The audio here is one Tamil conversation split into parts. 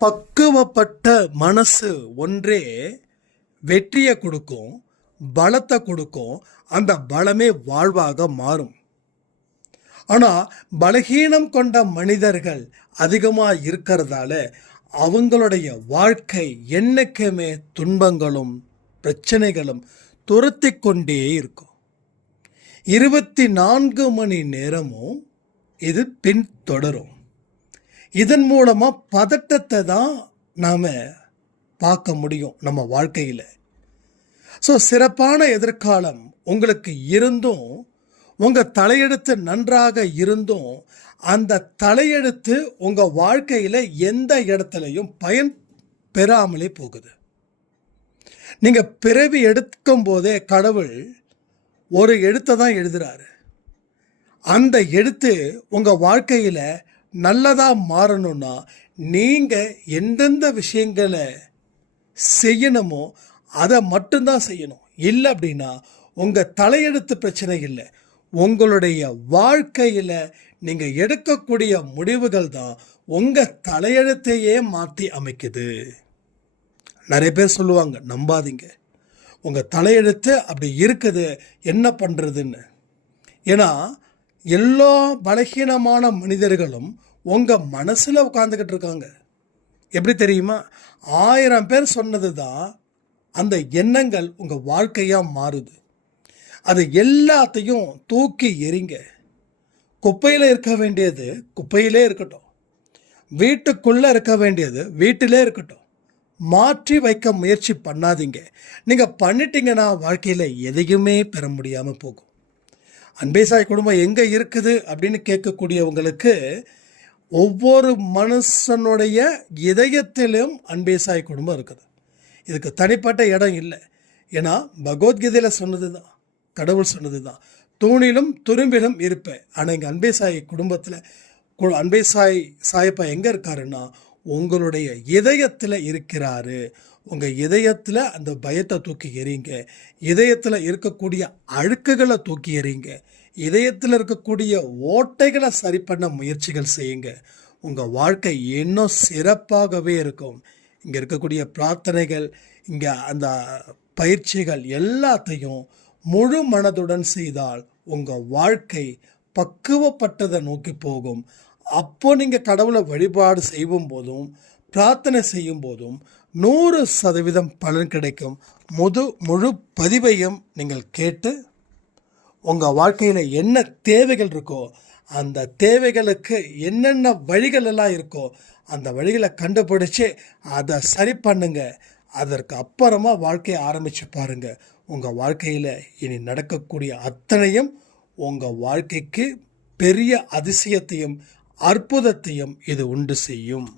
பக்குவப்பட்ட மனசு ஒன்றே வெற்றியை கொடுக்கும், பலத்தை கொடுக்கும். அந்த பலமே வாழ்வாக மாறும். ஆனால் பலகீனம் கொண்ட மனிதர்கள் அதிகமாக இருக்கிறதால அவங்களுடைய வாழ்க்கை என்னைக்குமே துன்பங்களும் பிரச்சனைகளும் துரத்தி கொண்டே இருக்கும். 24 மணி நேரமும் இது பின்தொடரும். இதன் மூலமாக பதட்டத்தை தான் நாம் பார்க்க முடியும் நம்ம வாழ்க்கையில். ஸோ சிறப்பான எதிர்காலம் உங்களுக்கு இருந்தும், உங்கள் தலையெழுத்து நன்றாக இருந்தும், அந்த தலையெழுத்து உங்கள் வாழ்க்கையில் எந்த இடத்துலையும் பயன் பெறாமலே போகுது. நீங்கள் பிறவி எடுக்கும் போதே கடவுள் ஒரு எழுத்தை தான் எழுதுகிறாரு. அந்த எழுத்து உங்கள் வாழ்க்கையில் நல்லதாக மாறணும்னா நீங்கள் எந்தெந்த விஷயங்களை செய்யணுமோ அதை மட்டும்தான் செய்யணும். இல்லை அப்படின்னா உங்கள் தலையெழுத்து பிரச்சனை இல்லை, உங்களுடைய வாழ்க்கையில் நீங்கள் எடுக்கக்கூடிய முடிவுகள் தான் உங்கள் தலையெழுத்தையே மாற்றி அமைக்குது. நிறைய பேர் சொல்லுவாங்க, நம்பாதீங்க, உங்கள் தலையெழுத்து அப்படி இருக்குது, என்ன பண்ணுறதுன்னு. ஏன்னா எல்லா பலகீனமான மனிதர்களும் உங்கள் மனசில் உட்காந்துக்கிட்டு இருக்காங்க. எப்படி தெரியுமா? 1000 பேர் சொன்னது தான் அந்த எண்ணங்கள் உங்கள் வாழ்க்கையாக மாறுது. அது எல்லாத்தையும் தூக்கி எறிங்க. குப்பையில் இருக்க வேண்டியது குப்பையிலே இருக்கட்டும், வீட்டுக்குள்ளே இருக்க வேண்டியது வீட்டிலே இருக்கட்டும். மாற்றி வைக்க முயற்சி பண்ணாதீங்க. நீங்கள் பண்ணிட்டீங்கன்னா வாழ்க்கையில் எதையுமே பெற முடியாமல் போகும். அன்பேசாய் குடும்பம் எங்கே இருக்குது அப்படின்னு கேட்கக்கூடியவங்களுக்கு, ஒவ்வொரு மனுஷனுடைய இதயத்திலும் அன்பேசாய் குடும்பம் இருக்குது. இதுக்கு தனிப்பட்ட இடம் இல்லை. ஏன்னா பகவத்கீதையில் சொன்னது தான், கடவுள் சொன்னது தான், தூணிலும் துரும்பிலும் இருப்பேன். ஆனால் எங்கள் அன்பேசாய் குடும்பத்தில் அன்பேசாய் சாயப்பா எங்கே இருக்காருன்னா உங்களுடைய இதயத்தில் இருக்கிறாரு. உங்கள் இதயத்தில் அந்த பயத்தை தூக்கி எறிங்க, இதயத்தில் இருக்கக்கூடிய அழுக்குகளை தூக்கி எறிங்க, இதயத்தில் இருக்கக்கூடிய ஓட்டைகளை சரி பண்ண முயற்சிகள் செய்யுங்க. உங்கள் வாழ்க்கை இன்னும் சிறப்பாகவே இருக்கும். இங்கே இருக்கக்கூடிய பிரார்த்தனைகள், இங்கே அந்த பயிற்சிகள் எல்லாத்தையும் முழு மனதுடன் செய்தால் உங்கள் வாழ்க்கை பக்குவப்பட்டதை நோக்கி போகும். அப்போ நீங்கள் கடவுளை வழிபாடு செய்யும் போதும் பிரார்த்தனை செய்யும் போதும் 100% பலன் கிடைக்கும். முழு பதிவையும் நீங்கள் கேட்டு உங்கள் வாழ்க்கையில் என்ன தேவைகள் இருக்கோ அந்த தேவைகளுக்கு என்னென்ன வழிகள் எல்லாம் இருக்கோ அந்த வழிகளை கண்டுபிடிச்சி அதை சரி பண்ணுங்க. அதற்கு அப்புறமா வாழ்க்கையை ஆரம்பித்து பாருங்கள். உங்கள் வாழ்க்கையில் இனி நடக்கக்கூடிய அத்தனையும் உங்கள் வாழ்க்கைக்கு பெரிய அதிசயத்தையும் அற்புதத்தையும் இது உண்டு செய்யும்.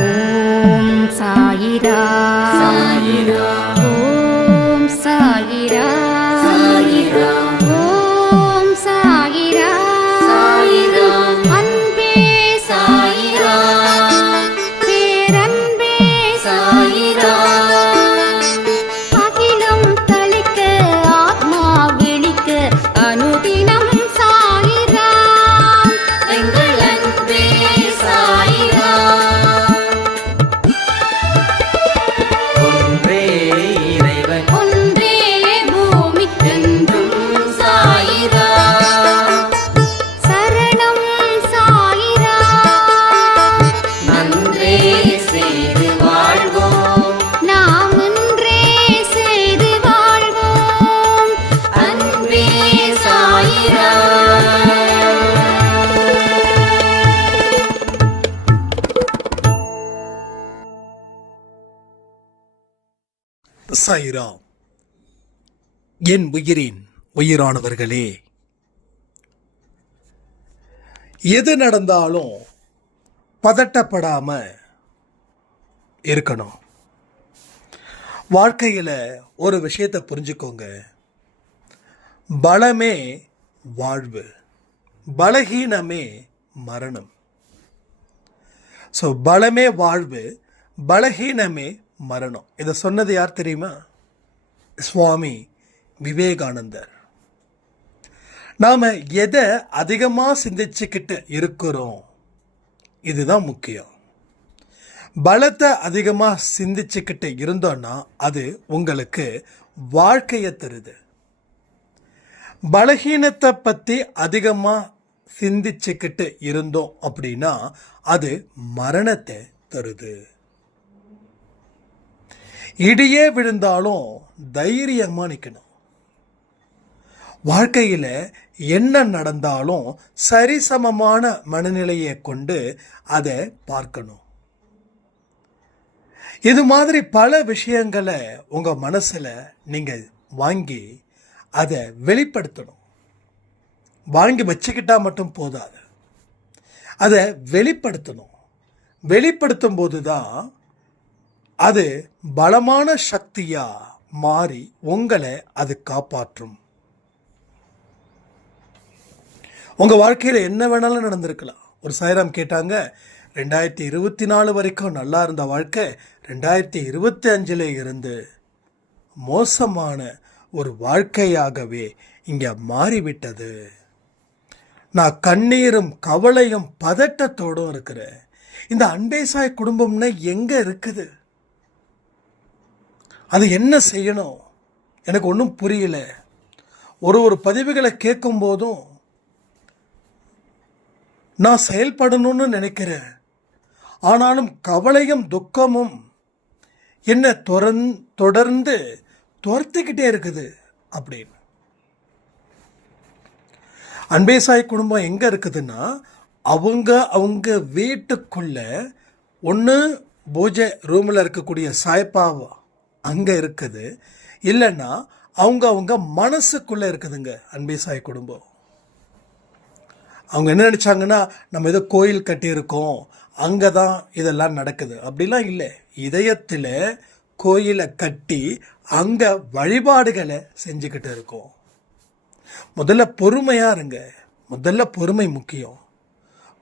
ஓம் சாயிரா சாயிரா, ஓம் சாயிரா சாயிரா, ஓம் சாயிரா சாயிரா, அன்பே சாயிரா, பேரன்பே சாயிரா, அகிலம் தளிக்க ஆத்மா விழிக்க அனுதினம் சாயிரா, எங்கள் அன்பே சாயிரா. சாயிராம். என் உயிரின் உயிரானவர்களே, எது நடந்தாலும் பதட்டப்படாம இருக்கணும். வாழ்க்கையில் ஒரு விஷயத்தை புரிஞ்சுக்கோங்க, பலமே வாழ்வு, பலகீனமே மரணம். ஸோ பலமே வாழ்வு, பலகீனமே மரணம். இதை சொன்னது யார் தெரியுமா? சுவாமி விவேகானந்தர். நாம் எதை அதிகமாக சிந்திச்சுக்கிட்டு இருக்கிறோம், இதுதான் முக்கியம். பலத்தை அதிகமாக சிந்திச்சுக்கிட்டு இருந்தோன்னா அது உங்களுக்கு வாழ்க்கையை தருது. பலகீனத்தை பற்றி அதிகமாக சிந்திச்சுக்கிட்டு இருந்தோம் அப்படின்னா அது மரணத்தை தருது. இடியே விழுந்தாலும் தைரியமாக நிற்கணும். வாழ்க்கையில் என்ன நடந்தாலும் சரிசமமான மனநிலையை கொண்டு அதை பார்க்கணும். இது மாதிரி பல விஷயங்களை உங்கள் மனசில் நீங்கள் வாங்கி அதை வெளிப்படுத்தணும். வாங்கி வச்சுக்கிட்டா மட்டும் போதாது, அதை வெளிப்படுத்தணும். வெளிப்படுத்தும் போது தான் அது பலமான சக்தியாக மாறி உங்களை அது காப்பாற்றும். உங்கள் வாழ்க்கையில் என்ன வேணாலும் நடந்திருக்கலாம். ஒரு சாய்ராம் கேட்டாங்க, 2024 வரைக்கும் நல்லா இருந்த வாழ்க்கை 2025 இருந்து மோசமான ஒரு வாழ்க்கையாகவே இங்கே மாறிவிட்டது. நான் கண்ணீரும் கவலையும் பதட்டத்தோடும் இருக்கிறேன். இந்த அன்பே சாய் குடும்பம்னா எங்கே இருக்குது? அது என்ன செய்யணும்? எனக்கு ஒன்றும் புரியல. ஒரு பதிவுகளை கேட்கும் போதும் நான் செயல்படணும்னு நினைக்கிறேன். ஆனாலும் கவலையும் துக்கமும் என்ன தொடர்ந்து துரத்திக்கிட்டே இருக்குது அப்படின்னு. அன்பே சாய் குடும்பம் எங்கே இருக்குதுன்னா, அவங்க வீட்டுக்குள்ள ஒன்று பூஜை ரூமில் இருக்கக்கூடிய சாய்பாவா அங்கே இருக்குது, இல்லைன்னா அவங்க மனசுக்குள்ளே இருக்குதுங்க அன்பே சாய் குடும்பம். அவங்க என்ன நினச்சாங்கன்னா, நம்ம ஏதோ கோயில் கட்டியிருக்கோம், அங்கே தான் இதெல்லாம் நடக்குது. அப்படிலாம் இல்லை. இதயத்தில் கோயிலை கட்டி அங்கே வழிபாடுகளை செஞ்சுக்கிட்டு இருக்கோம். முதல்ல பொறுமையாக இருங்க. முதல்ல பொறுமை முக்கியம்.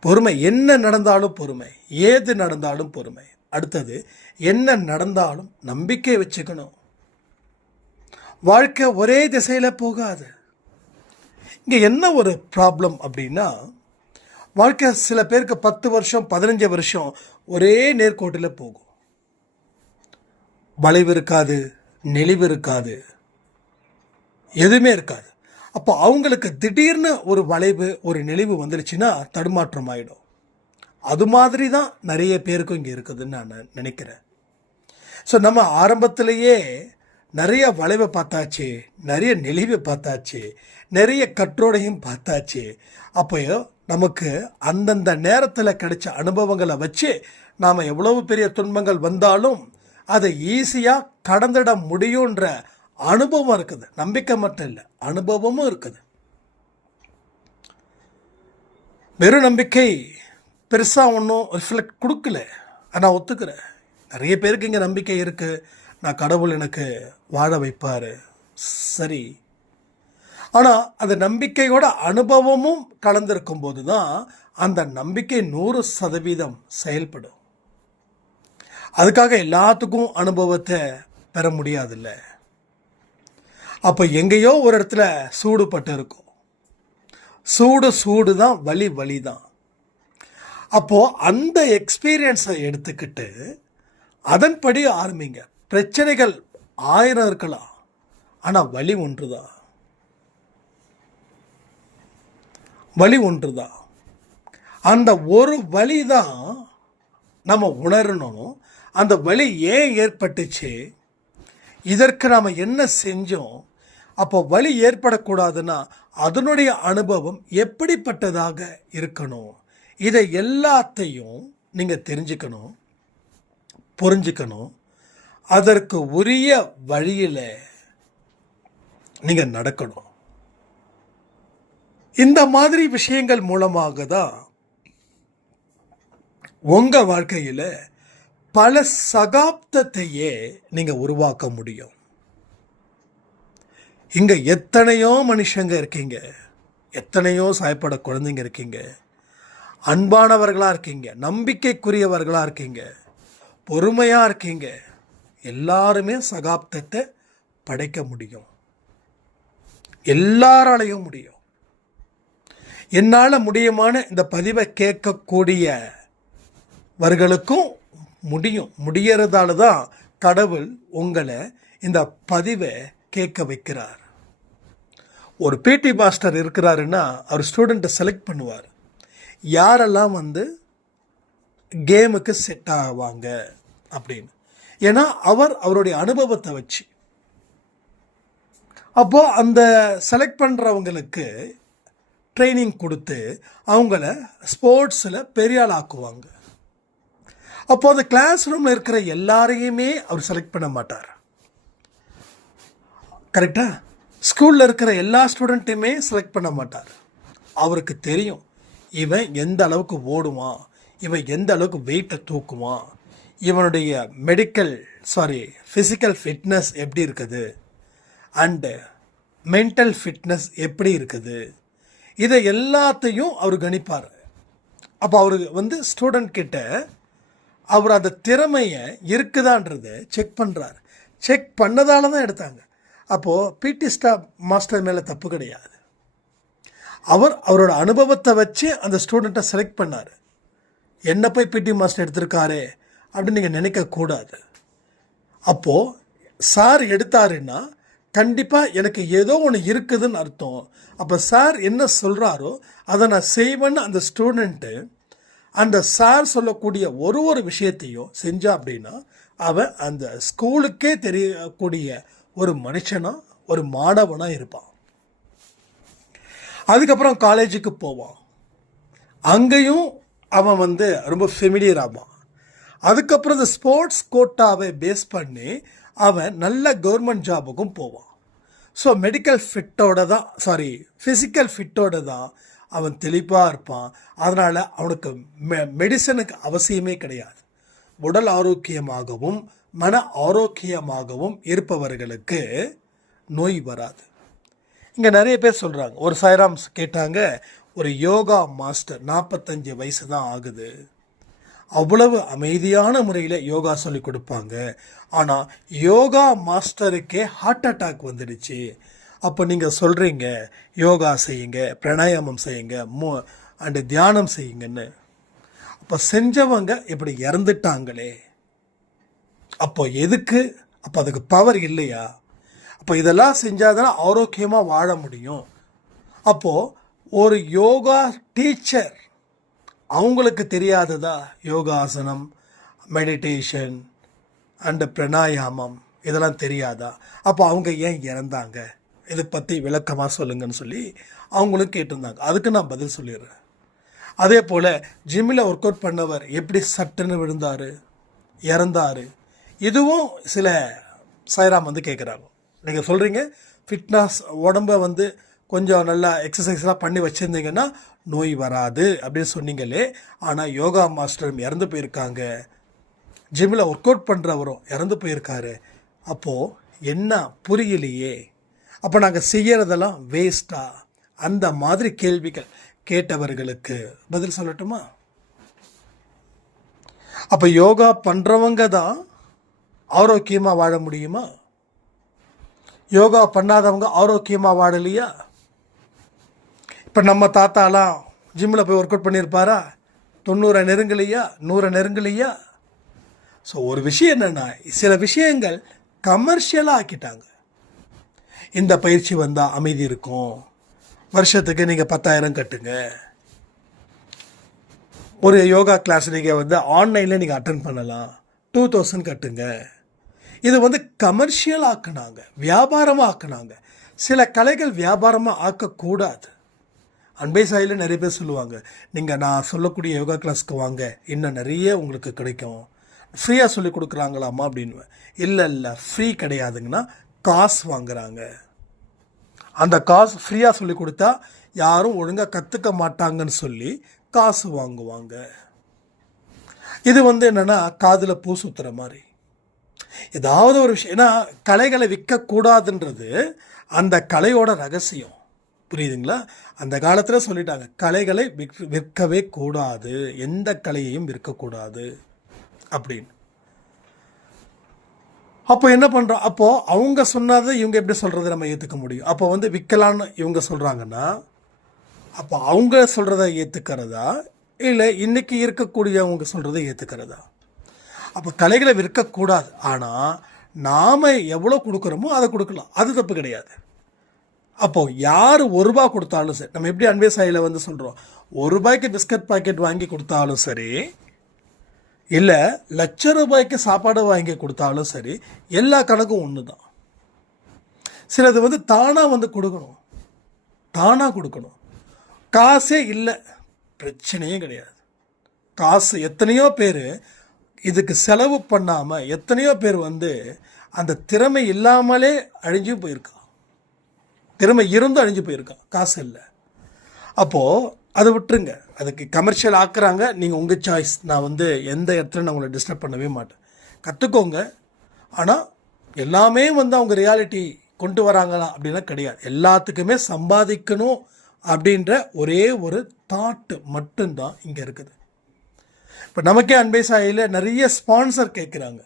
பொறுமை, என்ன நடந்தாலும் பொறுமை, ஏது நடந்தாலும் பொறுமை. அடுத்தது, என்ன நடந்தாலும் நம்பிக்கை வச்சுக்கணும். வாழ்க்கை ஒரே திசையில் போகாது. இங்கே என்ன ஒரு ப்ராப்ளம் அப்படின்னா, வாழ்க்கை சில பேருக்கு 10 வருஷம் 15 வருஷம் ஒரே நேர்கோட்டில் போகும். வளைவு இருக்காது, நெளிவு இருக்காது, எதுவுமே இருக்காது. அப்போ அவங்களுக்கு திடீர்னு ஒரு வளைவு ஒரு நெளிவு வந்துடுச்சுன்னா தடுமாற்றம் ஆகிடும். அது மாதிரி தான் நிறைய பேருக்கும் இங்கே இருக்குதுன்னு நான் நினைக்கிறேன். ஸோ நம்ம ஆரம்பத்திலேயே நிறைய வளைவை பார்த்தாச்சு, நிறைய நெளிவை பார்த்தாச்சு, நிறைய கற்றோடையும் பார்த்தாச்சு. அப்போ நமக்கு அந்தந்த நேரத்தில் கிடைச்ச அனுபவங்களை வச்சு நாம் எவ்வளவு பெரிய துன்பங்கள் வந்தாலும் அதை ஈஸியாக கடந்துட முடியுன்ற அனுபவம் இருக்குது. நம்பிக்கை மட்டும் இல்லை, அனுபவமும் இருக்குது. வெறும் நம்பிக்கை பெருசாக ஒன்றும் ரிஃப்ளெக்ட் கொடுக்கல. நான் ஒத்துக்கிறேன், நிறைய பேருக்கு இங்கே நம்பிக்கை இருக்குது, நான் கடவுள் எனக்கு வாழ வைப்பார், சரி. ஆனால் அந்த நம்பிக்கையோட அனுபவமும் கலந்திருக்கும் போது தான் அந்த நம்பிக்கை 100% செயல்படும். அதுக்காக எல்லாத்துக்கும் அனுபவத்தை பெற முடியாதுல்ல. அப்போ எங்கேயோ ஒரு இடத்துல சூடுபட்டு இருக்கும். சூடு தான், வலி தான். அப்போது அந்த எக்ஸ்பீரியன்ஸை எடுத்துக்கிட்டு அதன்படி ஆரம்பிங்க. பிரச்சனைகள் 1000 இருக்கலாம், ஆனால் வலி ஒன்று தான். வலி ஒன்று தான். அந்த ஒரு வலி தான் நம்ம உணரணும். அந்த வலி ஏன் ஏற்பட்டுச்சு, இதற்கு நாம் என்ன செஞ்சோம். அப்போ வலி ஏற்படக்கூடாதுன்னா அதனுடைய அனுபவம் எப்படிப்பட்டதாக இருக்கணும், இதை எல்லாத்தையும் நீங்கள் தெரிஞ்சுக்கணும், புரிஞ்சுக்கணும். அதற்கு உரிய வழியில் நீங்கள் நடக்கணும். இந்த மாதிரி விஷயங்கள் மூலமாக தான் உங்கள் வாழ்க்கையில் பல சகாப்தத்தையே நீங்கள் உருவாக்க முடியும். இங்கே எத்தனையோ மனுஷங்க இருக்கீங்க, எத்தனையோ சாயப்பட குழந்தைங்க இருக்கீங்க, அன்பானவர்களாக இருக்கீங்க, நம்பிக்கைக்குரியவர்களாக இருக்கீங்க, பொறுமையாக இருக்கீங்க. எல்லாருமே சகாப்தத்தை படைக்க முடியும், எல்லாராலையும் முடியும். என்னால் முடியுமான இந்த பதிவை கேட்கக்கூடியவர்களுக்கும் முடியறதால தான் கடவுள் உங்களை இந்த பதிவை கேட்க வைக்கிறார். ஒரு பிடி மாஸ்டர் இருக்கிறாருன்னா அவர் ஸ்டூடெண்ட்டை செலக்ட் பண்ணுவார், யாரெல்லாம் கேமுக்கு செட் ஆவாங்க அப்படின்னு. ஏன்னா அவருடைய அனுபவத்தை வச்சு. அப்போது அந்த செலக்ட் பண்ணுறவங்களுக்கு ட்ரைனிங் கொடுத்து அவங்கள ஸ்போர்ட்ஸில் பெரிய ஆள் ஆக்குவாங்க. அப்போது அந்த கிளாஸ் ரூமில் இருக்கிற எல்லாரையுமே அவர் செலக்ட் பண்ண மாட்டார். கரெக்டாக ஸ்கூலில் இருக்கிற எல்லா ஸ்டூடெண்ட்டையுமே செலக்ட் பண்ண மாட்டார். அவருக்கு தெரியும் இவன் எந்த அளவுக்கு ஓடுவான், இவன் எந்த அளவுக்கு வெயிட்டை தூக்குவான், இவனுடைய ஃபிசிக்கல் ஃபிட்னஸ் எப்படி இருக்குது அண்டு மென்டல் ஃபிட்னஸ் எப்படி இருக்குது, இதை எல்லாத்தையும் அவர் கணிப்பார். அப்போ அவர் ஸ்டூடெண்ட் கிட்ட அவர் அந்த திறமையை இருக்குதான்றதை செக் பண்ணுறார். செக் பண்ணதால தான் எடுத்தாங்க. அப்போது பிடி மாஸ்டர் மேலே தப்பு கிடையாது. அவரோட அனுபவத்தை வச்சு அந்த ஸ்டூடெண்ட்டை செலக்ட் பண்ணார். என்ன போய் பிடி மாஸ்டர் எடுத்திருக்காரு அப்படின்னு நீங்கள் நினைக்கக்கூடாது. அப்போது சார் எடுத்தாருன்னா கண்டிப்பாக எனக்கு ஏதோ ஒன்று இருக்குதுன்னு அர்த்தம். அப்போ சார் என்ன சொல்கிறாரோ அதை நான் செய்வேன்னு அந்த ஸ்டூடெண்ட்டு அந்த சார் சொல்லக்கூடிய ஒரு விஷயத்தையும் செஞ்சா அப்படின்னா அவன் அந்த ஸ்கூலுக்கே தெரியக்கூடிய ஒரு மனுஷனாக ஒரு மாணவனாக இருப்பான். அதுக்கப்புறம் காலேஜுக்கு போவான், அங்கேயும் அவன் ரொம்ப ஃபெமிலியர் ஆவான். அதுக்கப்புறம் இந்த ஸ்போர்ட்ஸ் கோட்டாவை பேஸ் பண்ணி அவன் நல்ல கவர்மெண்ட் ஜாபுக்கும் போவான். ஸோ ஃபிசிக்கல் ஃபிட்டோட தான் அவன் தெளிப்பாக இருப்பான். அதனால் அவனுக்கு மெடிசனுக்கு அவசியமே கிடையாது. உடல் ஆரோக்கியமாகவும் மன ஆரோக்கியமாகவும் இருப்பவர்களுக்கு நோய் வராது. இங்கே நிறைய பேர் சொல்கிறாங்க, ஒரு சாய்ராம்ஸ் கேட்டாங்க, ஒரு யோகா மாஸ்டர் 45 வயசு தான் ஆகுது, அவ்வளவு அமைதியான முறையில் யோகா சொல்லி கொடுப்பாங்க, ஆனால் யோகா மாஸ்டருக்கே ஹார்ட் அட்டாக் வந்துடுச்சு. அப்போ நீங்கள் சொல்கிறீங்க யோகா செய்யுங்க, பிராணாயாமம் செய்யுங்க, அண்டு தியானம் செய்யுங்கன்னு. அப்போ செஞ்சவங்க இப்படி இறந்துட்டாங்களே, அப்போ எதுக்கு? அப்போ அதுக்கு பவர் இல்லையா? அப்போ இதெல்லாம் செஞ்சாதான் ஆரோக்கியமாக வாழ முடியும். அப்போது ஒரு யோகா டீச்சர் அவங்களுக்கு தெரியாததா யோகாசனம், மெடிடேஷன் அண்டு பிராணாயாமம் இதெல்லாம் தெரியாதா? அப்போ அவங்க ஏன் இறந்தாங்க, இதை பற்றி விளக்கமாக சொல்லுங்கன்னு சொல்லி அவங்களும் கேட்டிருந்தாங்க. அதுக்கு நான் பதில் சொல்லிடுறேன். அதே போல் ஜிம்மில் ஒர்க் அவுட் பண்ணவர் எப்படி சட்டுன்னு விழுந்தார், இறந்தார், இதுவும் சில சாய்ராம் கேட்குறாங்க. நீங்கள் சொல்கிறீங்க ஃபிட்னஸ் உடம்பை கொஞ்சம் நல்லா எக்ஸசைஸ்லாம் பண்ணி வச்சுருந்தீங்கன்னா நோய் வராது அப்படின்னு சொன்னீங்களே, ஆனால் யோகா மாஸ்டரும் இறந்து போயிருக்காங்க, ஜிம்மில் ஒர்க் அவுட் பண்ணுறவரும் இறந்து போயிருக்காரு. அப்போது என்ன புரியலையே, அப்போ நாங்கள் செய்கிறதெல்லாம் வேஸ்ட்டா? அந்த மாதிரி கேள்விகள் கேட்டவர்களுக்கு பதில் சொல்லட்டுமா? அப்போ யோகா பண்ணுறவங்க தான் ஆரோக்கியமாக வாழ முடியுமா? யோகா பண்ணாதவங்க ஆரோக்கியமாக வாழலையா? இப்போ நம்ம தாத்தாலாம் ஜிம்மில் போய் ஒர்க் அவுட் பண்ணியிருப்பாரா? 90 நெருங்கலையா, 100 நெருங்கலையா? ஸோ ஒரு விஷயம் என்னென்னா, சில விஷயங்கள் கமர்ஷியலாக ஆக்கிட்டாங்க. இந்த பயிற்சி வந்தால் அமைதி இருக்கும், வருஷத்துக்கு நீங்கள் 10,000 கட்டுங்க, ஒரு யோகா கிளாஸ் நீங்கள் ஆன்லைனில் நீங்கள் அட்டன் பண்ணலாம், 2000 கட்டுங்க. இது கமர்ஷியல் ஆக்குனாங்க, வியாபாரமாக ஆக்குனாங்க. சில கலைகள் வியாபாரமாக ஆக்கக்கூடாது. அன்பை சாயில் நிறைய பேர் சொல்லுவாங்க, நீங்கள் நான் சொல்லக்கூடிய யோகா கிளாஸ்க்கு வாங்க, இன்னும் நிறைய உங்களுக்கு கிடைக்கும், ஃப்ரீயாக சொல்லி கொடுக்குறாங்களாம்மா அப்படின்னு. இல்லை ஃப்ரீ கிடையாதுங்கன்னா காசு வாங்குறாங்க. அந்த காசு ஃப்ரீயாக சொல்லி கொடுத்தா யாரும் ஒழுங்காக கற்றுக்க மாட்டாங்கன்னு சொல்லி காசு வாங்குவாங்க. இது என்னென்னா காதில் பூ சுற்றுற மாதிரி. ஏதாவது ஒரு விஷயம், ஏன்னா கலைகளை விற்கக்கூடாதுன்றது அந்த கலையோட ரகசியம், புரியுதுங்களா? அந்த காலத்தில் சொல்லிட்டாங்க, கலைகளை விற்கவே கூடாது, எந்த கலையையும் விற்கக்கூடாது அப்படின்னு. அப்போ என்ன பண்ணுறோம்? அப்போது அவங்க சொன்னதை இவங்க எப்படி சொல்கிறது நம்ம ஏற்றுக்க முடியும்? அப்போ விற்கலான்னு இவங்க சொல்கிறாங்கன்னா அப்போ அவங்க சொல்கிறத ஏற்றுக்கிறதா இல்லை இன்னைக்கு இருக்கக்கூடியவங்க சொல்கிறத ஏற்றுக்கிறதா? அப்போ கலைகளை விற்கக்கூடாது, ஆனால் நாம் எவ்வளோ கொடுக்குறோமோ அதை கொடுக்கலாம், அது தப்பு கிடையாது. அப்போது யார் ₹1 கொடுத்தாலும் சரி, நம்ம எப்படி அன்பே சாயில் வந்து சொல்கிறோம், ₹1 பிஸ்கட் பாக்கெட் வாங்கி கொடுத்தாலும் சரி, இல்லை ₹1,00,000 சாப்பாடு வாங்கி கொடுத்தாலும் சரி, எல்லா கணக்கும் ஒன்று தான். சிலது வந்து தானாக வந்து கொடுக்கணும், தானாக கொடுக்கணும். காசே இல்லை, பிரச்சனையே கிடையாது. காசு எத்தனையோ பேர் இதுக்கு செலவு பண்ணாமல் எத்தனையோ பேர் வந்து அந்த திறமை இல்லாமலே அழிஞ்சும் போயிருக்கான், திறமை இருந்தும் அழிஞ்சு போயிருக்கான், காசு இல்லை. அப்போது அதை விட்டுருங்க, அதுக்கு கமர்ஷியல் ஆக்குறாங்க, நீங்கள் உங்கள் சாய்ஸ். நான் வந்து எந்த இடத்துல நான் உங்களை டிஸ்டர்ப் பண்ணவே மாட்டேன், கற்றுக்கோங்க. ஆனால் எல்லாமே வந்து அவங்க ரியாலிட்டி கொண்டு வராங்களா அப்படின்னா கிடையாது. எல்லாத்துக்குமே சம்பாதிக்கணும் அப்படின்ற ஒரே ஒரு தாட்டு மட்டும்தான் இங்கே இருக்குது. இப்போ நமக்கே அன்பே சாயில் நிறைய ஸ்பான்சர் கேட்குறாங்க,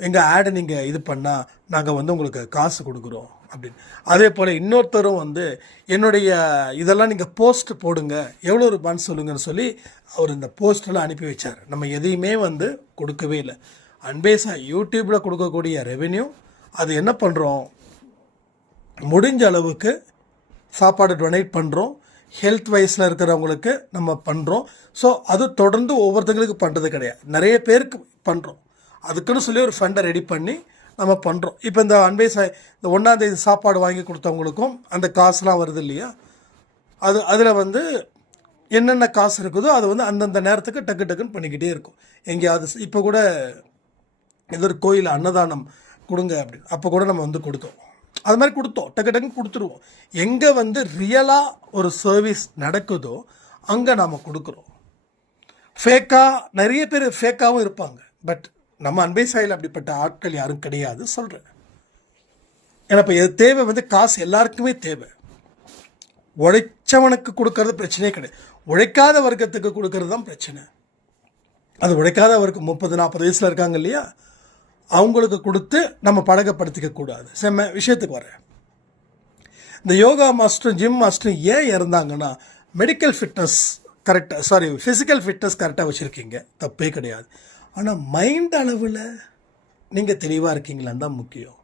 எங்கள் ஆடை நீங்கள் இது பண்ணால் நாங்கள் வந்து உங்களுக்கு காசு கொடுக்குறோம் அப்படின்னு. அதே போல் இன்னொருத்தரும் வந்து என்னுடைய இதெல்லாம் நீங்கள் போஸ்ட் போடுங்க, எவ்வளோ ரூபான்னு சொல்லுங்கன்னு சொல்லி அவர் இந்த போஸ்டெல்லாம் அனுப்பி வச்சார். நம்ம எதையுமே வந்து கொடுக்கவே இல்லை. அன்பே சாய் யூடியூப்பில் கொடுக்கக்கூடிய ரெவென்யூ அது என்ன பண்ணுறோம், முடிஞ்ச அளவுக்கு சாப்பாடு டொனேட் பண்ணுறோம், ஹெல்த் வைஸில் இருக்கிறவங்களுக்கு நம்ம பண்ணுறோம். ஸோ அது தொடர்ந்து ஒவ்வொருத்தங்களுக்கு பண்ணுறது கிடையாது, நிறைய பேருக்கு பண்ணுறோம். அதுக்குன்னு சொல்லி ஒரு ஃபண்டை ரெடி பண்ணி நம்ம பண்ணுறோம். இப்போ இந்த அன்பே சாய் இந்த 1ஆம் தேதி சாப்பாடு வாங்கி கொடுத்தவங்களுக்கும் அந்த காசுலாம் வருது இல்லையா, அதில் வந்து என்னென்ன காசு இருக்குதோ அது வந்து அந்தந்த நேரத்துக்கு டக்கு டக்குன்னு பண்ணிக்கிட்டே இருக்கும். எங்கேயாவது இப்போ கூட ஏதோ ஒரு கோயில் அன்னதானம் கொடுங்க அப்படின்னு, அப்போ கூட நம்ம வந்து கொடுத்தோம். அது மாதிரி கொடுத்தோம், டக்கு டக்குன்னு கொடுத்துருவோம். எங்கே வந்து ரியலாக ஒரு சர்வீஸ் நடக்குதோ அங்கே நாம் கொடுக்குறோம். ஃபேக்காக நிறைய பேர் ஃபேக்காகவும் இருப்பாங்க, பட் நம்ம அன்பே சாயில் அப்படிப்பட்ட ஆட்கள் யாரும் கிடையாது சொல்கிறேன். ஏன்னா இப்போ தேவை வந்து காசு எல்லாருக்குமே தேவை. உழைச்சவனுக்கு கொடுக்கறது பிரச்சனையே கிடையாது, உழைக்காத வர்க்கத்துக்கு கொடுக்கறது தான் பிரச்சனை. அது உழைக்காத வர்க்கம் 30-40 வயசில் இருக்காங்க இல்லையா, அவங்களுக்கு கொடுத்து நம்ம பழக்கப்படுத்திக்க கூடாது. செம்ம விஷயத்துக்கு வரேன். இந்த யோகா மாஸ்டரும் ஜிம் மாஸ்டரும் ஏன் இறந்தாங்கன்னா, மெடிக்கல் ஃபிட்னஸ் கரெக்டாக ஃபிசிக்கல் ஃபிட்னஸ் கரெக்டாக வச்சுருக்கீங்க, தப்பே கிடையாது. ஆனால் மைண்ட் அளவில் நீங்கள் தெளிவாக இருக்கீங்களான்னு தான் முக்கியம்.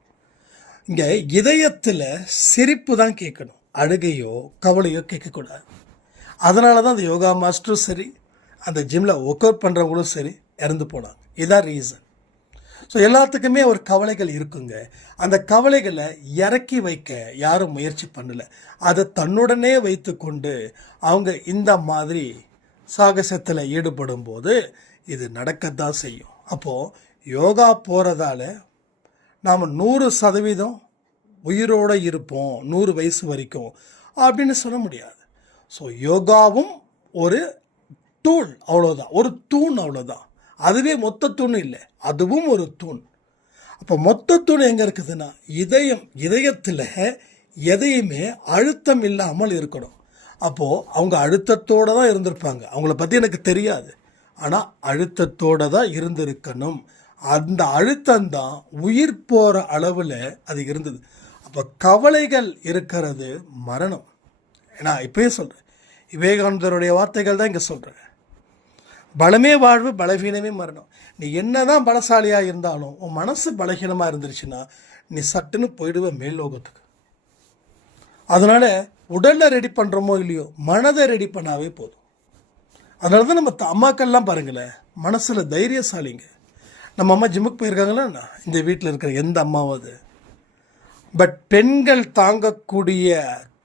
இங்கே இதயத்தில் சிரிப்பு தான் கேட்கணும், அழுகையோ கவலையோ கேட்கக்கூடாது. அதனால தான் அந்த யோகா மாஸ்டரும் சரி, அந்த ஜிம்மில் ஒர்க் அவுட் பண்ணுறவங்களும் சரி இறந்து போனாங்க. இதுதான் ரீசன். ஸோ எல்லாத்துக்குமே ஒரு கவலைகள் இருக்குங்க. அந்த கவலைகளை இறக்கி வைக்க யாரும் முயற்சி பண்ணலை. அதை தன்னுடனே வைத்து கொண்டு அவங்க இந்த மாதிரி சாகசத்தில் ஈடுபடும் போது இது நடக்கத்தான் செய்யும். அப்போது யோகா போகிறதால நாம் 100% உயிரோடு இருப்போம் 100 வயசு வரைக்கும் அப்படின்னு சொல்ல முடியாது. ஸோ யோகாவும் ஒரு டூல், அவ்வளோதான், ஒரு தூண், அவ்வளோதான். அதுவே மொத்த தூண் இல்லை, அதுவும் ஒரு தூண். அப்போ மொத்த தூண் எங்கே இருக்குதுன்னா இதயத்தில் எதையுமே அழுத்தம் இல்லாமல் இருக்கணும். அப்போது அவங்க அழுத்தத்தோடு தான் இருந்திருப்பாங்க, அவங்கள பற்றி எனக்கு தெரியாது, ஆனால் அழுத்தத்தோடு தான் இருந்திருக்கணும். அந்த அழுத்தம்தான் உயிர் போகிற அளவில் அது இருந்தது. அப்போ கவலைகள் இருக்கிறது மரணம். நான் இப்போயே சொல்கிறேன், விவேகானந்தருடைய வார்த்தைகள் தான் இங்கே சொல்கிறேன். பலமே வாழ்வு, பலவீனமே மரணம். நீ என்ன தான் பலசாலியாக இருந்தாலும் உன் மனசு பலகீனமாக இருந்துருச்சுன்னா நீ சட்டுன்னு போயிடுவ மேல் லோகத்துக்கு. அதனால் உடலில் ரெடி பண்ணுறோமோ இல்லையோ, மனதை ரெடி பண்ணாவே போதும். அதனால தான் நம்ம அம்மாக்கள்லாம் பாருங்களேன், மனசில் தைரியசாலிங்க. நம்ம அம்மா ஜிம்முக்கு போயிருக்காங்களா, இந்த வீட்டில் இருக்கிற எந்த அம்மாவது. பட் பெண்கள் தாங்கக்கூடிய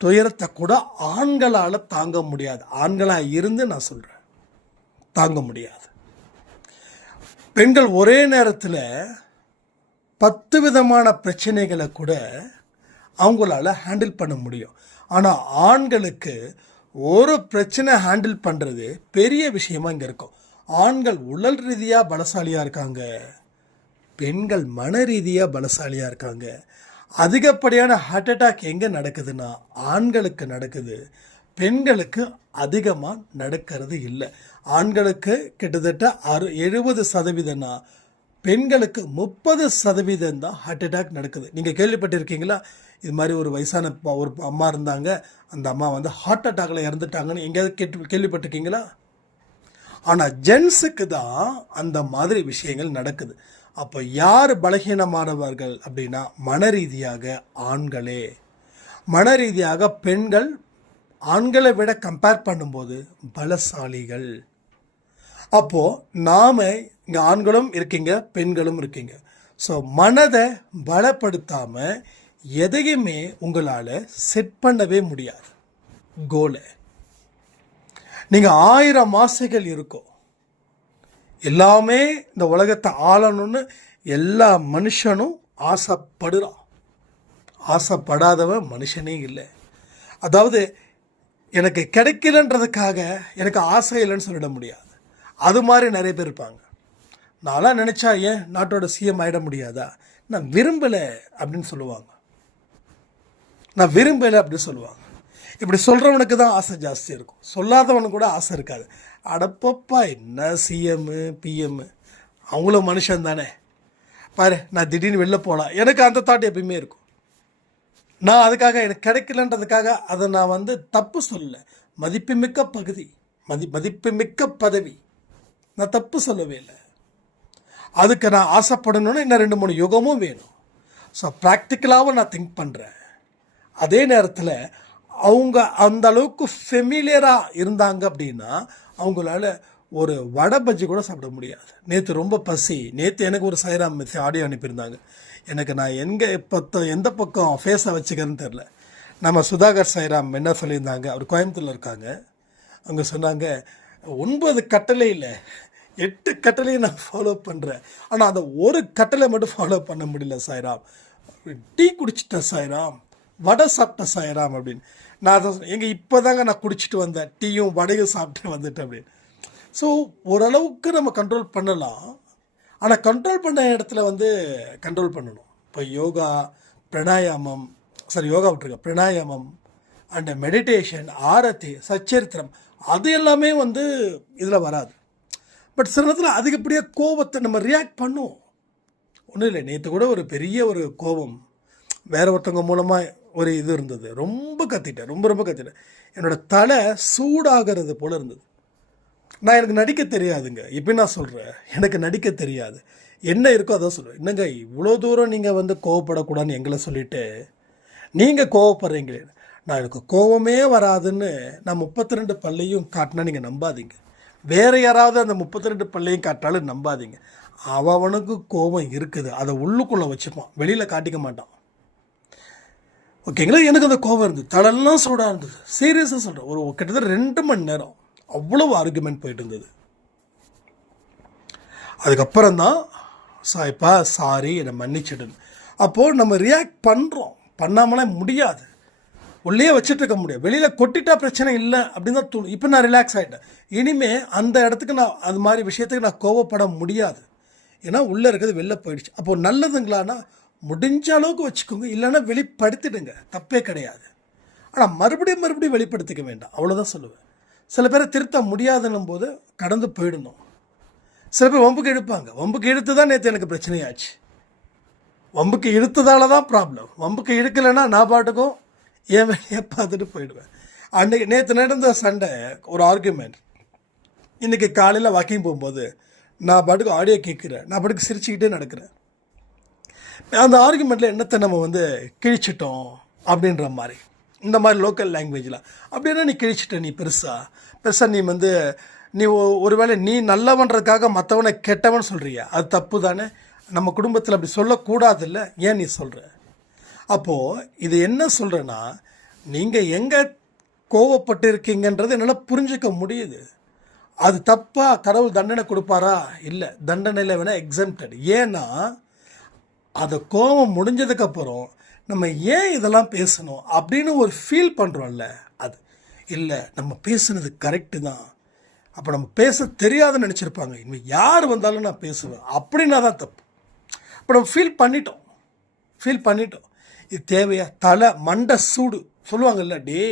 துயரத்தை கூட ஆண்களால் தாங்க முடியாது. ஆண்களாக இருந்து நான் சொல்கிறேன், தாங்க முடியாது. பெண்கள் ஒரே நேரத்தில் 10 விதமான பிரச்சனைகளை கூட அவங்களால ஹேண்டில் பண்ண முடியும். ஆனால் ஆண்களுக்கு ஒரு பிரச்சனை ஹேண்டில் பண்ணுறது பெரிய விஷயமா இங்கே இருக்கும். ஆண்கள் உடல் ரீதியாக பலசாலியாக இருக்காங்க, பெண்கள் மன ரீதியாக பலசாலியாக இருக்காங்க. அதிகப்படியான ஹார்ட் அட்டாக் எங்கே நடக்குதுன்னா ஆண்களுக்கு நடக்குது, பெண்களுக்கு அதிகமாக நடக்கிறது இல்லை. ஆண்களுக்கு கிட்டத்தட்ட 70% பெண்களுக்கு 30% தான் ஹார்ட் அட்டாக் நடக்குது. நீங்கள் கேள்விப்பட்டிருக்கீங்களா? இது மாதிரி ஒரு வயசான ஒரு அம்மா இருந்தாங்க, அந்த அம்மா வந்து ஹார்ட் அட்டாக்ல இறந்துட்டாங்கன்னு எங்கேயாவது கேள்விப்பட்டிருக்கீங்களா? ஆனால் ஜென்ஸுக்கு தான் அந்த மாதிரி விஷயங்கள் நடக்குது. அப்போ யார் பலகீனமானவர்கள் அப்படின்னா மன ரீதியாக ஆண்களே. மன ரீதியாக பெண்கள் ஆண்களை விட கம்பேர் பண்ணும்போது பலசாலிகள். அப்போது நாம் இங்கே ஆண்களும் இருக்கீங்க, பெண்களும் இருக்கீங்க. ஸோ மனதை பலப்படுத்தாமல் எதையுமே உங்களால் செட் பண்ணவே முடியாது. கோலை நீங்கள் 1000 ஆசைகள் இருக்கும், எல்லாமே இந்த உலகத்தை ஆளணும்னு எல்லா மனுஷனும் ஆசைப்படுறான். ஆசைப்படாதவன் மனுஷனே இல்லை. அதாவது எனக்கு கிடைக்கலன்றதுக்காக எனக்கு ஆசை இல்லைன்னு சொல்லிட முடியாது. அது மாதிரி நிறைய பேர் இருப்பாங்க. நான்லாம் நினச்சா ஏன் நாட்டோட சிஎம் ஆகிட முடியாதா? நான் விரும்பலை அப்படின்னு சொல்லுவாங்க. நான் விரும்பலை அப்படின்னு சொல்லுவாங்க. இப்படி சொல்கிறவனுக்கு தான் ஆசை ஜாஸ்தி இருக்கும், சொல்லாதவனுக்கு கூட ஆசை இருக்காது. அடப்பப்பா என்ன சிஎம்மு பிஎம்மு, அவங்களும் மனுஷன் தானே. பாரு, நான் திடீர்னு வெளில போகலாம், எனக்கு அந்த தாட் எப்பயுமே இருக்கும். நான் அதுக்காக எனக்கு கிடைக்கலன்றதுக்காக அதை நான் வந்து தப்பு சொல்லலை. மதிப்புமிக்க பகுதி, மதிப்புமிக்க பதவி, நான் தப்பு சொல்லவே இல்லை. அதுக்கு நான் ஆசைப்படணும்னா இன்னும் 2-3 யுகமும் வேணும். ஸோ ப்ராக்டிக்கலாகவும் நான் திங்க் பண்ணுறேன். அதே நேரத்தில் அவங்க அந்த அளவுக்கு ஃபெமிலியராக இருந்தாங்க அப்படின்னா அவங்களால ஒரு வடை பஜ்ஜி கூட சாப்பிட முடியாது. நேற்று ரொம்ப பசி. நேற்று எனக்கு ஒரு சாய்ராம் ஆடியோ அனுப்பியிருந்தாங்க. எனக்கு நான் எந்த பக்கம் ஃபேஸை வச்சுக்கிறேன்னு தெரில. நம்ம சுதாகர் சாய்ராம் என்ன சொல்லியிருந்தாங்க, அவர் கோயம்புத்தூரில் இருக்காங்க. அவங்க சொன்னாங்க 9 கட்டளை இல்லை 8 கட்டளையும் நான் ஃபாலோ பண்ணுறேன், ஆனால் அந்த ஒரு கட்டளை மட்டும் ஃபாலோ பண்ண முடியல சாய்ராம். டீ குடிச்சிட்டேன் சாய்ராம், வடை சாப்பிட்டேன் சாய்ராம் அப்படின்னு. நான் அதை இப்போ தாங்க நான் குடிச்சிட்டு வந்தேன், டீயும் வடையும் சாப்பிட்டு வந்துட்டேன் அப்படின்னு. ஸோ ஓரளவுக்கு நம்ம கண்ட்ரோல் பண்ணலாம், ஆனால் கண்ட்ரோல் பண்ண இடத்துல வந்து கண்ட்ரோல் பண்ணணும். இப்போ யோகா பிராணாயாமம், யோகா விட்டுருங்க, பிராணாயாமம் அண்ட் மெடிடேஷன், ஆரத்தி, சச்சரித்திரம், அது எல்லாமே வந்து இதில் வராது. பட் சில நேரத்தில் அதிகப்படியாக கோபத்தை நம்ம ரியாக்ட் பண்ணுவோம். ஒன்றும் இல்லை, நேற்று கூட ஒரு பெரிய ஒரு கோபம் வேற ஒருத்தவங்க மூலமாக ஒரு இது இருந்தது. ரொம்ப கத்திட்டேன், ரொம்ப கத்திட்டேன். என்னோடய தலை சூடாகிறது போல் இருந்தது. எனக்கு நடிக்க தெரியாதுங்க, இப்போ நான் சொல்கிறேன், எனக்கு நடிக்க தெரியாது. என்ன இருக்கோ அதான் சொல்லுவேன். என்னங்க இவ்வளோ தூரம் நீங்கள் வந்து கோவப்படக்கூடாதுன்னு எங்களை சொல்லிவிட்டு நீங்கள் கோவப்படுறீங்களே. எனக்கு கோவமே வராதுன்னு நான் 32 பல்லையும் காட்டினா நீங்கள் நம்பாதீங்க. வேறு யாராவது அந்த 32 பல்லையும் காட்டினாலும் நம்பாதீங்க. அவனுக்கு கோபம் இருக்குது, அதை உள்ளுக்குள்ளே வச்சுப்பான், வெளியில் காட்டிக்க மாட்டான். ஓகேங்களா? எனக்கு அந்த கோபம் இருந்தது, தலையெல்லாம் சூடாக இருந்தது. சீரியஸாக சொல்கிறேன், ஒரு கிட்டத்தட்ட 2 மணி நேரம் அவ்வளோ ஆர்குமெண்ட் போயிட்டு இருந்தது. அதுக்கப்புறம் தான் சாய்ப்பா சாரி என்னை மன்னிச்சிடுன்னு. அப்போது நம்ம ரியாக்ட் பண்ணுறோம், பண்ணாமலே முடியாது, உள்ளே வச்சுட்டு இருக்க முடியாது. வெளியில் கொட்டிட்டா பிரச்சனை இல்லை அப்படின்னு தான் தோணும். இப்போ நான் ரிலாக்ஸ் ஆகிட்டேன். இனிமேல் அந்த இடத்துக்கு நான் அது மாதிரி விஷயத்துக்கு நான் கோவப்பட முடியாது. ஏன்னா உள்ளே இருக்கிறது வெளில போயிடுச்சு. அப்போது நல்லதுங்களான்னா முடிஞ்ச அளவுக்கு வச்சுக்கோங்க, இல்லைன்னா வெளிப்படுத்திடுங்க, தப்பே கிடையாது. ஆனால் மறுபடியும் வெளிப்படுத்திக்க வேண்டாம், அவ்வளோதான் சொல்லுவேன். சில பேரை திருத்த முடியாதுன்னும் போது கடந்து போயிடணும். சில பேர் வம்புக்கு இழுப்பாங்க, வம்புக்கு இழுத்து தான் நேற்று எனக்கு பிரச்சனையாச்சு. வம்புக்கு இழுத்ததால தான் ப்ராப்ளம். வம்புக்கு இழுக்கலைன்னா நான் பாட்டுக்கும் என் வேலையை பார்த்துட்டு போயிடுவேன். அன்றைக்கி நேற்று நடந்த சண்டை ஒரு ஆர்குமெண்ட். இன்றைக்கி காலையில் வாக்கிங் போகும்போது நான் பாட்டுக்கு ஆடியோ கேட்குறேன், நான் பாட்டுக்கு சிரிச்சுக்கிட்டே நடக்கிறேன். அந்த ஆர்குமெண்ட்டில் என்னத்தை நம்ம வந்து கிழிச்சிட்டோம் அப்படின்ற மாதிரி, இந்த மாதிரி லோக்கல் லாங்குவேஜில் அப்படின்னா நீ கிழிச்சிட்ட, நீ பெருசாக நீ வந்து நீ ஒருவேளை நீ நல்லவன்றதுக்காக மற்றவனை கெட்டவன் சொல்கிறியா, அது தப்பு தானே. நம்ம குடும்பத்தில் அப்படி சொல்லக்கூடாதுல்ல, ஏன் நீ சொல்கிற? அப்போது இது என்ன சொல்கிறேன்னா, நீங்கள் எங்கே கோவப்பட்டு இருக்கீங்கன்றது என்னால் புரிஞ்சிக்க முடியுது. அது தப்பாக கடவுள் தண்டனை கொடுப்பாரா? இல்லை, தண்டனையில் வேணால் எக்ஸம்ப்டட். ஏன்னா அதை கோபம் முடிஞ்சதுக்கப்புறம் நம்ம ஏன் இதெல்லாம் பேசணும் அப்படின்னு ஒரு ஃபீல் பண்ணுறோம்ல, அது இல்லை, நம்ம பேசுனது கரெக்டு தான். அப்போ நம்ம பேச தெரியாதுன்னு நினச்சிருப்பாங்க, இனிமேல் யார் வந்தாலும் நான் பேசுவேன் அப்படின்னா தான் தப்பு. இப்போ நம்ம ஃபீல் பண்ணிட்டோம். இது தேவையா? தலை மண்டை சூடு சொல்லுவாங்கல்ல, டே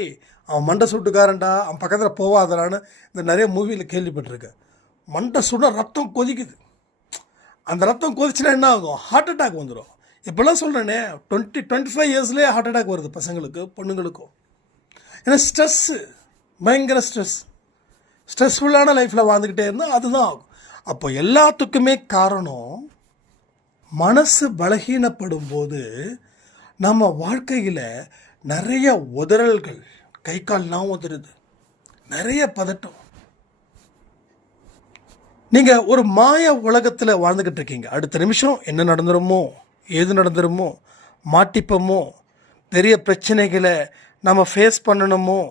அவன் மண்டை சூட்டுக்காரன்டா, அவன் பக்கத்தில் போவாதரான்னு இந்த நிறைய மூவியில் கேள்விப்பட்டிருக்கேன். மண்டை சூடாக ரத்தம் கொதிக்குது. அந்த ரத்தம் கொதிச்சுன்னா என்ன ஆகும்? ஹார்ட் அட்டாக் வந்துடும். இப்போல்லாம் சொல்கிறேனே 25 இயர்ஸ்லேயே ஹார்ட் அட்டாக் வருது பசங்களுக்கு, பொண்ணுங்களுக்கும். ஏன்னா ஸ்ட்ரெஸ்ஸு, பயங்கர ஸ்ட்ரெஸ்ஃபுல்லான லைஃப்பில் வாழ்ந்துக்கிட்டே இருந்தால் அதுதான் ஆகும். அப்போ எல்லாத்துக்குமே காரணம் மனசு பலகீனப்படும் போது நம்ம வாழ்க்கையில் நிறைய உதறல்கள், கை கால்லாம் உதறுது, நிறைய பதட்டம். நீங்கள் ஒரு மாய உலகத்தில் வாழ்ந்துக்கிட்டு இருக்கீங்க. அடுத்த நிமிஷம் என்ன நடந்துருமோ, ஏது நடந்துருமோ, மாட்டிப்போமோ, பெரிய பிரச்சனைகளை நம்ம ஃபேஸ் பண்ணணுமோ,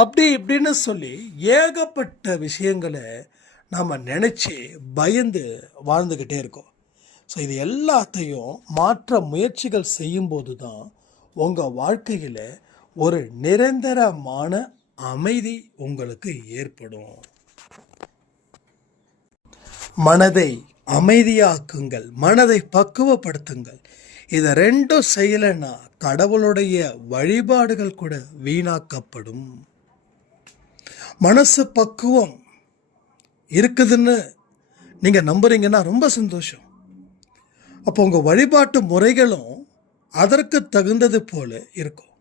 அப்படி இப்படின்னு சொல்லி ஏகப்பட்ட விஷயங்களை நாம் நினச்சி பயந்து வாழ்ந்துக்கிட்டே இருக்கோம். ஸோ இது எல்லாத்தையும் மாற்ற முயற்சிகள் செய்யும்போது தான் உங்கள் வாழ்க்கையில் ஒரு நிரந்தரமான அமைதி உங்களுக்கு ஏற்படும். மனதை அமைதியாக்குங்கள், மனதை பக்குவப்படுத்துங்கள். இதை ரெண்டும் செய்யலைன்னா கடவுளுடைய வழிபாடுகள் கூட வீணாக்கப்படும். மனசு பக்குவம் இருக்குதுன்னு நீங்கள் நம்புறீங்கன்னா ரொம்ப சந்தோஷம். அப்போ உங்கள் வழிபாட்டு முறைகளும் அதற்கு தகுந்தது போல இருக்கும்.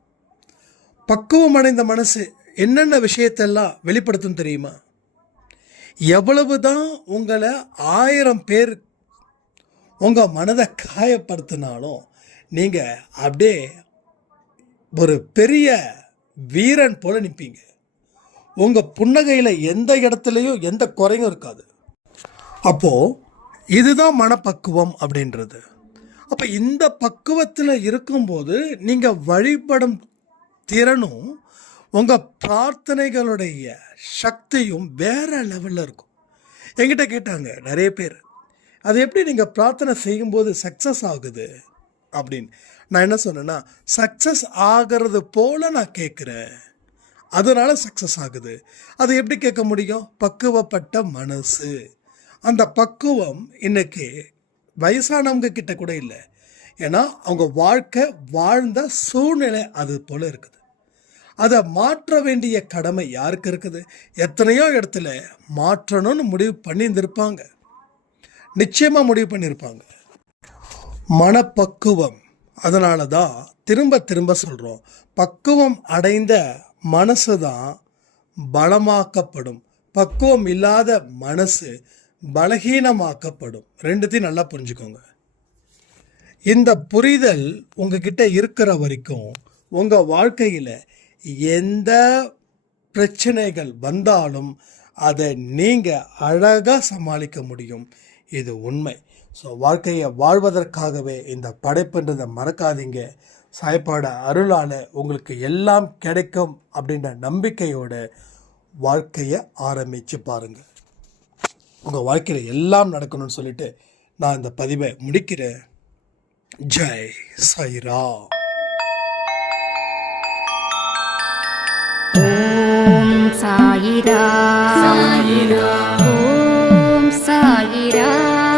பக்குவம் அடைந்த மனசு என்னென்ன விஷயத்தெல்லாம் வெளிப்படுத்தும் தெரியுமா? எவ்வளவு தான் உங்களை 1000 பேர் உங்கள் மனதை காயப்படுத்தினாலும் நீங்கள் அப்படியே ஒரு பெரிய வீரன் போல் நிற்பீங்க. உங்கள் புன்னகையில் எந்த இடத்துலையும் எந்த குறையும் இருக்காது. அப்போது இதுதான் மனப்பக்குவம் அப்படின்றது. அப்போ இந்த பக்குவத்தில் இருக்கும்போது நீங்கள் வழிபடும் திறனும் உங்கள் பிரார்த்தனைகளுடைய சக்தியும் வேறு லெவலில் இருக்கும். என்கிட்ட கேட்டாங்க நிறைய பேர், அது எப்படி நீங்கள் பிரார்த்தனை செய்யும்போது சக்ஸஸ் ஆகுது அப்படின்னு. நான் என்ன சொன்னேன்னா, சக்ஸஸ் ஆகிறது போல் நான் கேட்குறேன், அதனால் சக்ஸஸ் ஆகுது. அது எப்படி கேட்க முடியும்? பக்குவப்பட்ட மனசு. அந்த பக்குவம் இன்னைக்கு வயசானவங்க கிட்ட கூட இல்லை. ஏன்னா அவங்க வாழ்க்கை வாழ்ந்த சூழ்நிலை அது போல் இருக்குது. அதை மாற்ற வேண்டிய கடமை யாருக்கு இருக்குது? எத்தனையோ இடத்துல மாற்றணும்னு முடிவு பண்ணியிருந்திருப்பாங்க, நிச்சயமாக முடிவு பண்ணியிருப்பாங்க. மனப்பக்குவம். அதனால தான் திரும்ப திரும்ப சொல்கிறோம், பக்குவம் அடைந்த மனசு தான் பலமாக்கப்படும், பக்குவம் இல்லாத மனசு பலகீனமாக்கப்படும். ரெண்டுத்தையும் நல்லா புரிஞ்சுக்கோங்க. இந்த புரிதல் உங்ககிட்ட இருக்கிற வரைக்கும் உங்கள் வாழ்க்கையில் எந்த பிரச்சனைகள் வந்தாலும் அதை நீங்கள் அழகாக சமாளிக்க முடியும். இது உண்மை. ஸோ வாழ்க்கையை வாழ்வதற்காகவே இந்த படைப்புன்றதை மறக்காதீங்க. சாய்ப்பாட அருளால் உங்களுக்கு எல்லாம் கிடைக்கும் அப்படின்ற நம்பிக்கையோட வாழ்க்கையை ஆரம்பித்து பாருங்கள். உங்கள் வாழ்க்கையில் எல்லாம் நடக்கணும்னு சொல்லிட்டு நான் இந்த பதிவை முடிக்கிறேன். ஜெய் சாய்ராம். ஓம் சாயிரா சாயிரா, ஓம் சாயிரா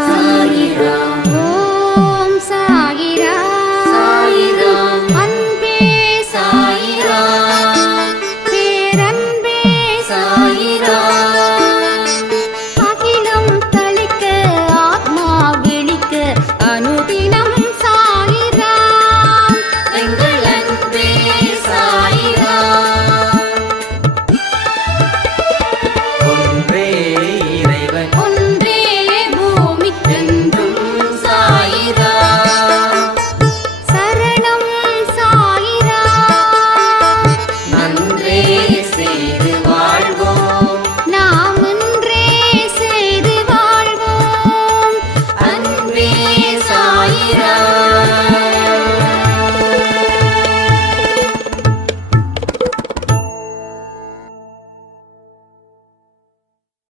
சாயிரா, ஓம் சாயிரா சாயிரா, அன்பே சாயிரா, பேரன்பே சாயிரா, அகிலம் தளிக்க ஆத்மா விழிக்க அனுதினம் சாயிரா, எங்கள் அன்பே சாயிரா. ஒன்றே